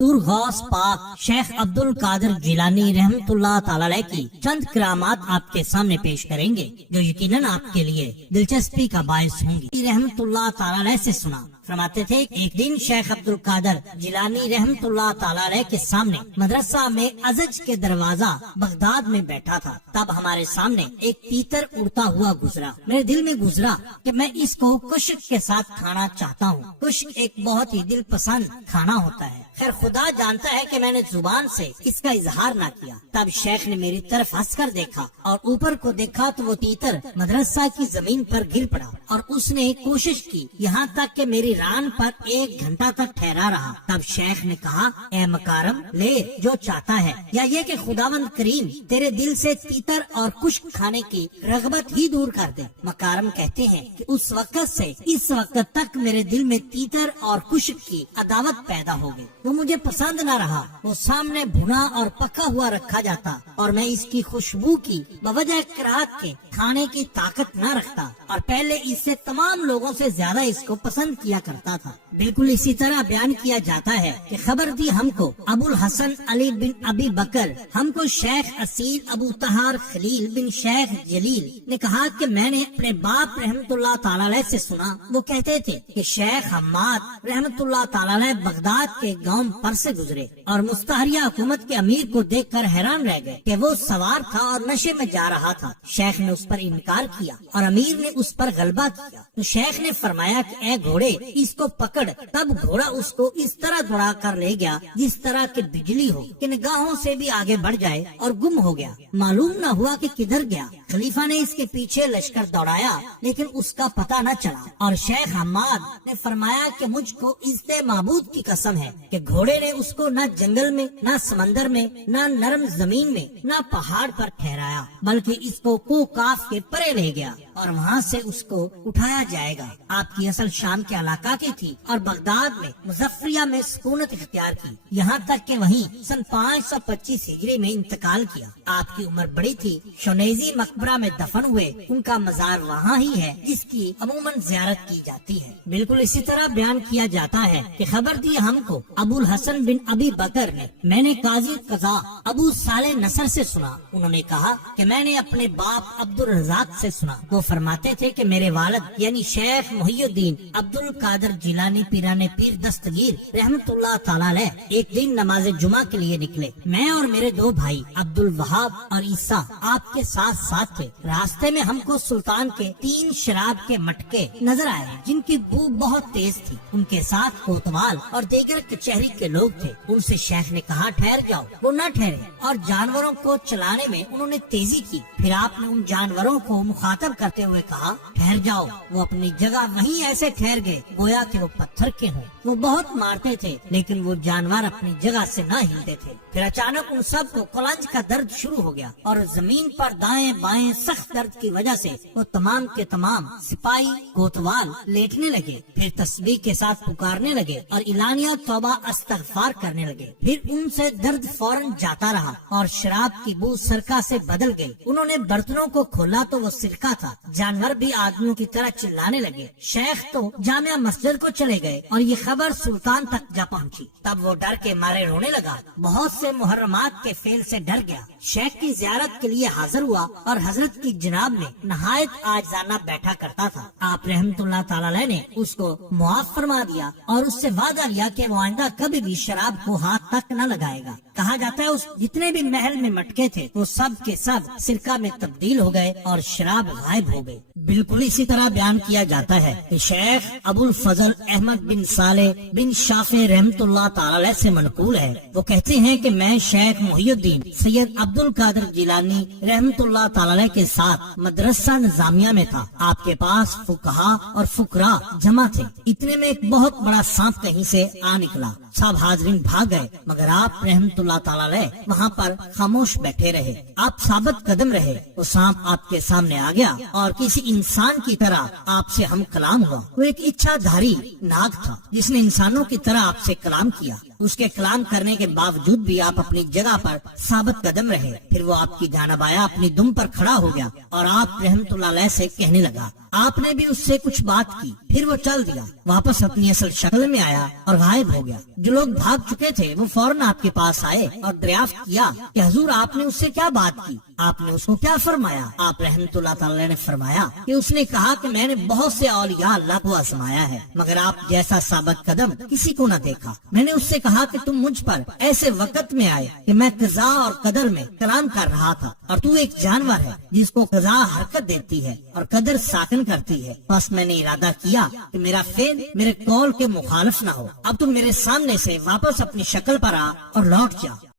غوث پاک شیخ عبد القادر جیلانی رحمتullah تعالی علیہ کی چند کرامات آپ کے سامنے پیش کریں گے جو یقیناً آپ کے لیے دلچسپی کا باعث ہوں گی۔ رحمتullah تعالی علیہ سے سنا، فرماتے تھے ایک دن شیخ عبد القادر جیلانی رحمتullah تعالی علیہ کے سامنے مدرسہ میں ازج کے دروازہ بغداد میں بیٹھا تھا، تب ہمارے سامنے ایک تیتر اڑتا ہوا گزرا۔ میرے دل میں گزرا کہ میں اس کو کشک کے ساتھ کھانا چاہتا ہوں۔ کشک ایک بہت ہی دل پسند کھانا ہوتا ہے، خیر خدا جانتا ہے کہ میں نے زبان سے اس کا اظہار نہ کیا۔ تب شیخ نے میری طرف ہنس کر دیکھا اور اوپر کو دیکھا تو وہ تیتر مدرسہ کی زمین پر گر پڑا اور اس نے کوشش کی یہاں تک کہ میری ران پر 1 گھنٹہ تک ٹھہرا رہا۔ تب شیخ نے کہا، اے مکارم، لے جو چاہتا ہے، یا یہ کہ خداوند کریم تیرے دل سے تیتر اور خشک کھانے کی رغبت ہی دور کر دے۔ مکارم کہتے ہیں کہ اس وقت سے اس وقت تک میرے دل میں تیتر اور خشک کی عداوت پیدا ہو گئی، وہ مجھے پسند نہ رہا۔ وہ سامنے بھنا اور پکا ہوا رکھا جاتا اور میں اس کی خوشبو کی بوجہ کراہت کے کھانے کی طاقت نہ رکھتا اور پہلے اس سے تمام لوگوں سے زیادہ اس کو پسند کیا کرتا تھا۔ بالکل اسی طرح بیان کیا جاتا ہے کہ خبر دی ہم کو ابو الحسن علی بن ابی بکر، ہم کو شیخ اصیل ابو طہار خلیل بن شیخ جلیل نے کہا کہ میں نے اپنے باپ رحمتullah تعالی علیہ سے سنا، وہ کہتے تھے کہ شیخ حماد رحمتullah تعالی علیہ بغداد کے گاؤں پر سے گزرے اور مستعریہ حکومت کے امیر کو دیکھ کر حیران رہ گئے کہ وہ سوار تھا اور نشے میں جا رہا تھا۔ شیخ نے اس پر انکار کیا اور امیر نے اس پر غلبہ کیا، تو شیخ نے فرمایا کہ اے گھوڑے، اس کو پکڑ۔ تب گھوڑا اس کو اس طرح دوڑا کر لے گیا جس طرح کہ بجلی ہو کہ نگاہوں سے بھی آگے بڑھ جائے، اور گم ہو گیا، معلوم نہ ہوا کہ کدھر گیا۔ خلیفہ نے اس کے پیچھے لشکر دوڑایا لیکن اس کا پتہ نہ چلا، اور شیخ حماد نے فرمایا کہ مجھ کو عزت معبود کی قسم ہے کہ گھوڑے نے اس کو نہ جنگل میں، نہ سمندر میں، نہ نرم زمین میں، نہ پہاڑ پر ٹھہرایا، بلکہ اس کو کاف کے پرے لے گیا اور وہاں سے اس کو اٹھایا جائے گا۔ آپ کی اصل شام کے علاقہ کی تھی اور بغداد میں مظفریہ میں سکونت اختیار کی، یہاں تک کہ وہیں سن 525 ہجری میں انتقال کیا۔ آپ کی عمر بڑی تھی، شنیزی مقبرہ میں دفن ہوئے، ان کا مزار وہاں ہی ہے جس کی عموماً زیارت کی جاتی ہے۔ بالکل اسی طرح بیان کیا جاتا ہے کہ خبر دی ہم کو ابو الحسن بن ابی بکر نے، میں نے قاضی قضا ابو صالح نصر سے سنا، انہوں نے کہا کہ میں نے اپنے باپ عبد الرزاق سے سنا، وہ فرماتے تھے کہ میرے والد یعنی شیخ محی الدین عبد القادر جیلانی پیران پیر دستگیر رحمتullah تعالی علیہ ایک دن نماز جمعہ کے لیے نکلے۔ میں اور میرے 2 بھائی عبد الوہاب اور عیسیٰ آپ کے ساتھ ساتھ تھے۔ راستے میں ہم کو سلطان کے 3 شراب کے مٹکے نظر آئے جن کی بو بہت تیز تھی، ان کے ساتھ کوتوال اور دیگر کچہری کے لوگ تھے۔ ان سے شیخ نے کہا ٹھہر جاؤ، وہ نہ ٹھہرے اور جانوروں کو چلانے میں انہوں نے تیزی کی۔ پھر آپ نے ان جانوروں کو مخاطب کرتے ہوئے کہا ٹھہر جاؤ، وہ اپنی جگہ وہیں ایسے ٹھہر گئے گویا کہ وہ پتھر کے ہوں۔ وہ بہت مارتے تھے لیکن وہ جانور اپنی جگہ سے نہ ہلتے تھے۔ پھر اچانک ان سب کو قلنج کا درد شروع ہو گیا اور زمین پر دائیں بائیں سخت درد کی وجہ سے وہ تمام کے تمام سپاہی کوتوال لیٹنے لگے، پھر تسبیح کے ساتھ پکارنے لگے اور اعلانیہ توبہ استغفار کرنے لگے۔ پھر ان سے درد فوراً جاتا رہا اور شراب کی بو سرکہ سے بدل گئی۔ انہوں نے برتنوں کو کھولا تو وہ سرکہ تھا۔ جانور بھی آدمیوں کی طرح چلانے لگے۔ شیخ تو جامع مسجد کو چلے گئے اور یہ خبر سلطان تک جا پہنچی۔ تب وہ ڈر کے مارے رونے لگا، بہت سے محرمات کے فعل سے ڈر گیا۔ شیخ کی زیارت کے لیے حاضر ہوا اور حضرت کی جناب میں نہایت عاجزانہ بیٹھا کرتا تھا۔ آپ رحمتullah تعالی علیہ نے اس کو معاف فرما دیا اور اس سے وعدہ لیا کہ وہ آئندہ کبھی بھی شراب کو ہاتھ تک نہ لگائے گا۔ کہا جاتا ہے اس جتنے بھی محل میں مٹکے تھے وہ سب کے سب سرکہ میں تبدیل ہو گئے اور شراب غائب ہو گئی۔ بالکل اسی طرح بیان کیا جاتا ہے کہ شیخ ابو الفضل احمد بن صالح بن شافع رحمتullah تعالی علیہ سے منقول ہے، وہ کہتے ہیں کہ میں شیخ محی الدین سید عبد القادر جیلانی رحمتullah تعالی علیہ کے ساتھ مدرسہ نظامیہ میں تھا۔ آپ کے پاس فقہا اور فقراء جمع تھے۔ اتنے میں ایک بہت بڑا سانپ کہیں سے آ نکلا، سب حاضرین بھاگ گئے مگر آپ رحمتullah تعالی علیہ وہاں پر خاموش بیٹھے رہے۔ آپ ثابت قدم رہے۔ وہ سانپ آپ کے سامنے آ گیا اور کسی انسان کی طرح آپ سے ہم کلام ہوا۔ وہ ایک اچھا دھاری ناگ تھا جس نے انسانوں کی طرح آپ سے کلام کیا۔ اس کے کلام کرنے کے باوجود بھی آپ اپنی جگہ پر ثابت قدم رہے. پھر وہ آپ کی جانب آیا, اپنی دم پر کھڑا ہو گیا اور آپ رحمت اللہ علیہ سے کہنے لگا. آپ نے بھی اس سے کچھ بات کی, پھر وہ چل دیا, واپس اپنی اصل شکل میں آیا اور غائب ہو گیا. جو لوگ بھاگ چکے تھے وہ فوراً آپ کے پاس آئے اور دریافت کیا کہ حضور آپ نے اس سے کیا بات کی, آپ نے اس کو کیا فرمایا. آپ رحمت اللہ تعالی نے فرمایا کہ اس نے کہا کہ میں نے بہت سے اولیاء اللہ کو آزمایا ہے مگر آپ جیسا ثابت قدم کسی کو نہ دیکھا. میں نے اس سے کہا کہ تم مجھ پر ایسے وقت میں آئے کہ میں قضاء اور قدر میں کلام کر رہا تھا اور تو ایک جانور ہے جس کو قضاء حرکت دیتی ہے اور قدر ساکن کرتی ہے. بس میں نے ارادہ کیا کہ میرا فعل میرے قول کے مخالف نہ ہو. اب تم میرے سامنے سے واپس اپنی شکل پر آ اور لوٹ جا.